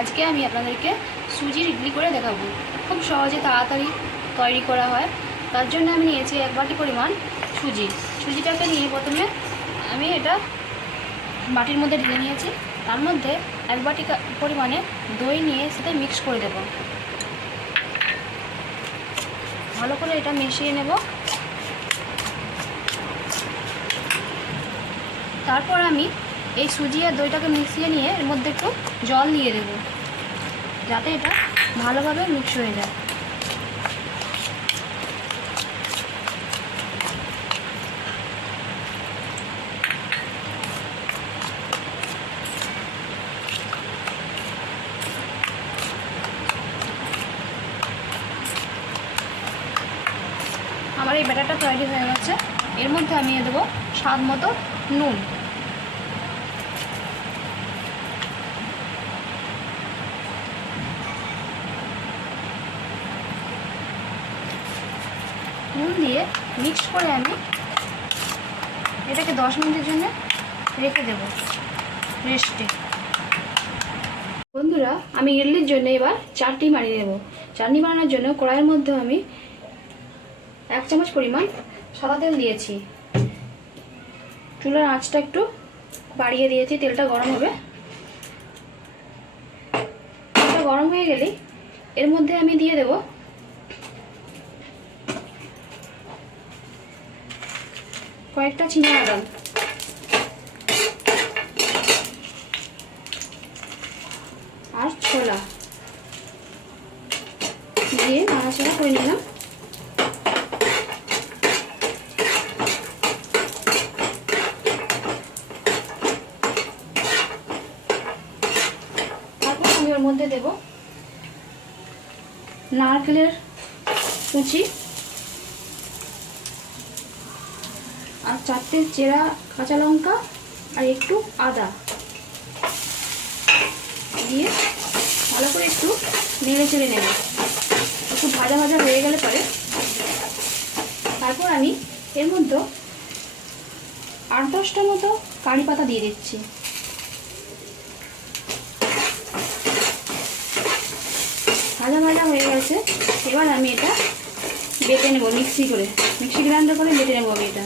আজকে আমি আপনাদেরকে সুজির ইডলি করে দেখাবো। খুব সহজে তাড়াতাড়ি তৈরি করা হয়। তার জন্য আমি নিয়েছি এক বাটি পরিমাণ সুজি। সুজিটাকে নিয়ে প্রথমে আমি এটা বাটির মধ্যে ঢেলে নিয়েছি। তার মধ্যে এক বাটি পরিমাণে দই নিয়ে সেটা মিক্স করে দেব। ভালো করে এটা মিশিয়ে নেব। তারপর আমি এই সুজি আর দইটাকে মিশিয়ে নিয়ে এর মধ্যে একটু জল দিয়ে দেবো। যাতে এটা ভালোভাবে মিক্স হয়ে যায়। আমার এই ব্যাটারটা তৈরি হয়ে গেছে। এর মধ্যে আমি দেবো স্বাদ মতো নুন। নুন দিয়ে মিক্স করে আমি এটাকে দশ মিনিটের জন্য রেখে দেব রেস্টে। বন্ধুরা, আমি ইডলির জন্য এবার চাটনি বানিয়ে দেবো। চাটনি বানানোর জন্য কড়াইয়ের মধ্যে আমি এক চামচ পরিমাণ সাদা তেল দিয়েছি। চুলার আঁচটা একটু বাড়িয়ে দিয়েছি, তেলটা গরম হবে। তেলটা গরম হয়ে গেলেই এর মধ্যে আমি দিয়ে দেব কয়েকটা চিনি বাদাম আর ছোলা। দিয়ে নাড়াচাড়া করে নিলাম। মধ্যে দেব নারকেলের কুচি। আর চারটে চেরা কাঁচা লঙ্কা আর একটু আদা দিয়ে ভালো করে একটু নেড়ে চেড়ে নেব। একটু ভাজা ভাজা হয়ে গেলে পরে তারপর আমি এর মধ্যে আট দশটা মতো কারি পাতা দিয়ে দিচ্ছি। ভাজা ভাজা হয়ে গেছে, এবার আমি এটা বেটে নেব মিক্সি করে। মিক্সি গ্রাইন্ডার করে বেটে নেব আমি এটা।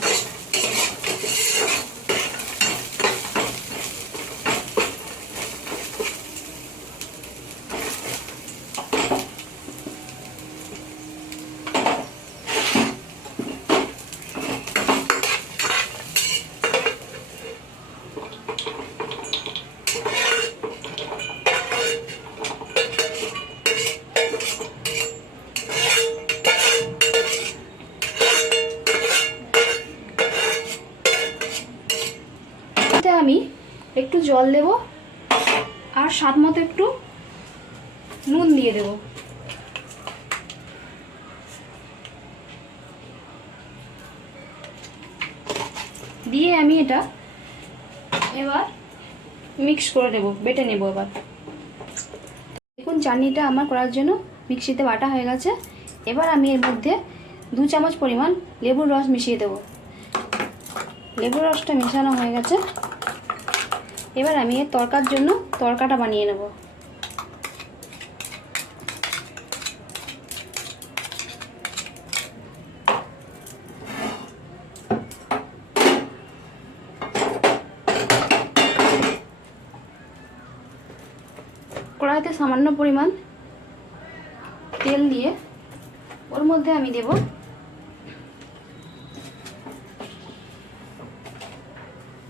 আমি একটু জল দেব আর স্বাদ মতো একটু নুন দিয়ে দেব। দিয়ে আমি এটা এবার মিক্স করে নেব বেটে নেব এবার। দেখুন, চাটনিটা আমার করার জন্য মিক্সিতে বাটা হয়ে গেছে। এবার আমি এর মধ্যে দু চামচ পরিমাণ লেবুর রস মিশিয়ে দেবো। লেবুর রসটা মেশানো হয়ে গেছে। এবার আমি এর তরকার জন্য তরকাটা বানিয়ে নেব। কড়াইতে সামান্য পরিমাণ তেল দিয়ে ওর মধ্যে আমি দেব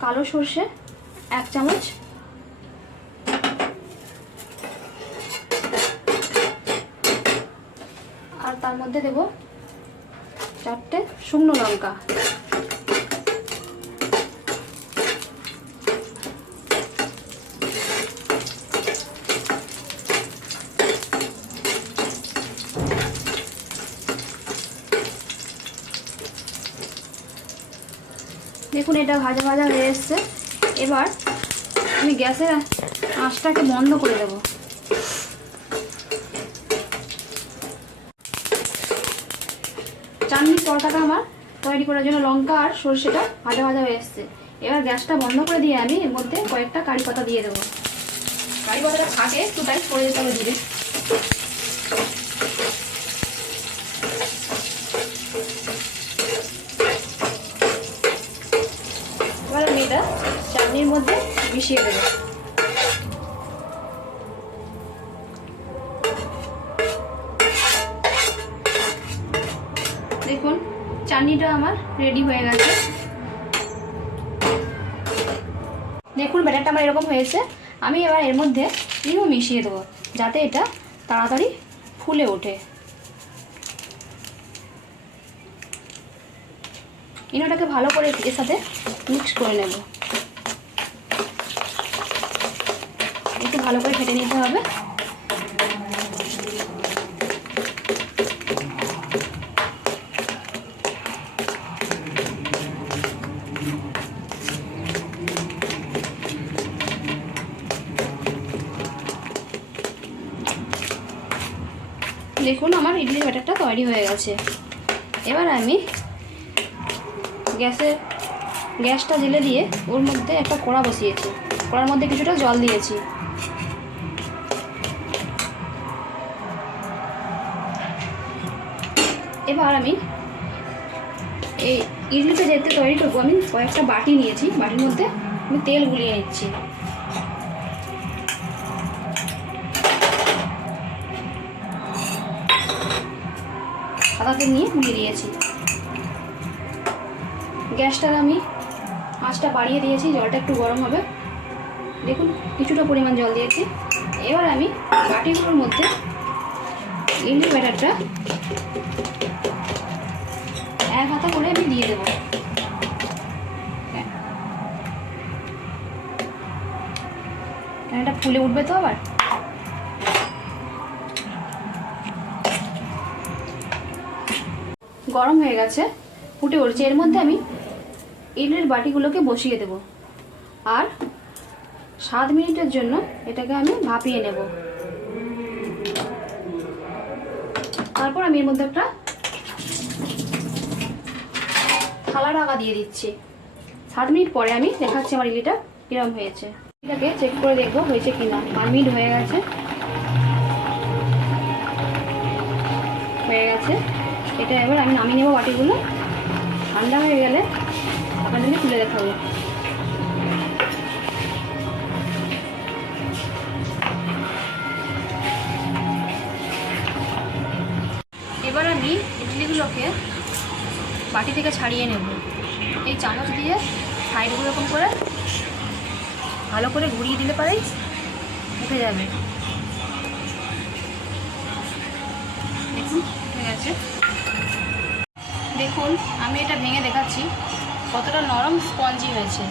কালো সর্ষে এক চামচ। আর তার মধ্যে দেব চারটে শুকনো লঙ্কা। দেখুন এটা ভাজা ভাজা হয়ে এসছে। এবার আমি গ্যাসের আঁচটাকে বন্ধ করে দেব। চাটনির তরকাটা আমার তৈরি করার জন্য লঙ্কা আর সর্ষেটা ভাজা ভাজা হয়ে এসছে। এবার গ্যাসটা বন্ধ করে দিয়ে আমি এর মধ্যে কয়েকটা কারি পাতা দিয়ে দেবো। কারি পাতাটা থাকে, একটু তাই পড়ে যেতে হবে দূরে এবার আমি এটা চাটনির মধ্যে মিশিয়ে দেখুন, চাটনিটা আমার রেডি হয়ে গেছে। দেখুন, ব্যাটারটা আমার এরকম হয়েছে। আমি এবার এর মধ্যে ইনো মিশিয়ে দেবো, যাতে এটা তাড়াতাড়ি ফুলে ওঠে। ইনোটাকে ভালো করে এর সাথে মিক্স করে নেব একটু ভালো করে ফেটে নিতে হবে। দেখুন, আমার ইডলির ব্যাটারটা তৈরি হয়ে গেছে। এবার আমি গ্যাসে, গ্যাসটা জেলে দিয়ে ওর মধ্যে একটা কড়া বসিয়েছি। কড়ার মধ্যে কিছুটা জল দিয়েছি। এবার আমি এই ইডলিটা যেতে তৈরি করব, আমি কয়েকটা বাটি নিয়েছি। বাটির মধ্যে আমি তেল গুলিয়ে নিচ্ছি। সাদা তেল নিয়ে গুলিয়ে দিয়েছি। গ্যাসটার আমি আঁচটা বাড়িয়ে দিয়েছি, জলটা একটু গরম হবে। দেখুন, কিছুটা পরিমাণ জল দিয়েছি। এবার আমি বাটিগুলোর মধ্যে ইডলি ব্যাটারটা এক হাতা করে আমি দিয়ে দেবো। এটা ফুলে উঠবে তো আবার? গরম হয়ে গেছে, ফুটে উঠছে। এর মধ্যে আমি ইডলির বাটিগুলোকে বসিয়ে দেব। আর সাত মিনিটের জন্য এটাকে আমি ভাপিয়ে নেব। তারপর আমি এর মধ্যে একটা থালা ঢাকা দিয়ে দিচ্ছি। সাত মিনিট পরে আমি দেখাচ্ছি আমার ইলিটা কিরম হয়েছে। এটাকে চেক করে দেখব হয়েছে কি না পাঁচ মিনিট হয়ে গেছে। হয়ে গেছে। এটা এবার আমি নামিয়ে নেব বাটিগুলো। ঠান্ডা হয়ে গেলে আপনাদের তুলে দেখাবো। বাটি থেকে ছাড়িয়ে নেব। এই চামচ দিয়ে সাইডগুলো এরকম করে ভালো করে ঘুরিয়ে দিলে পারেই উঠে যাবে। দেখুন দেখুন, আমি এটা ভেঙে দেখাচ্ছি। কতটা নরম স্পঞ্জি হয়েছে।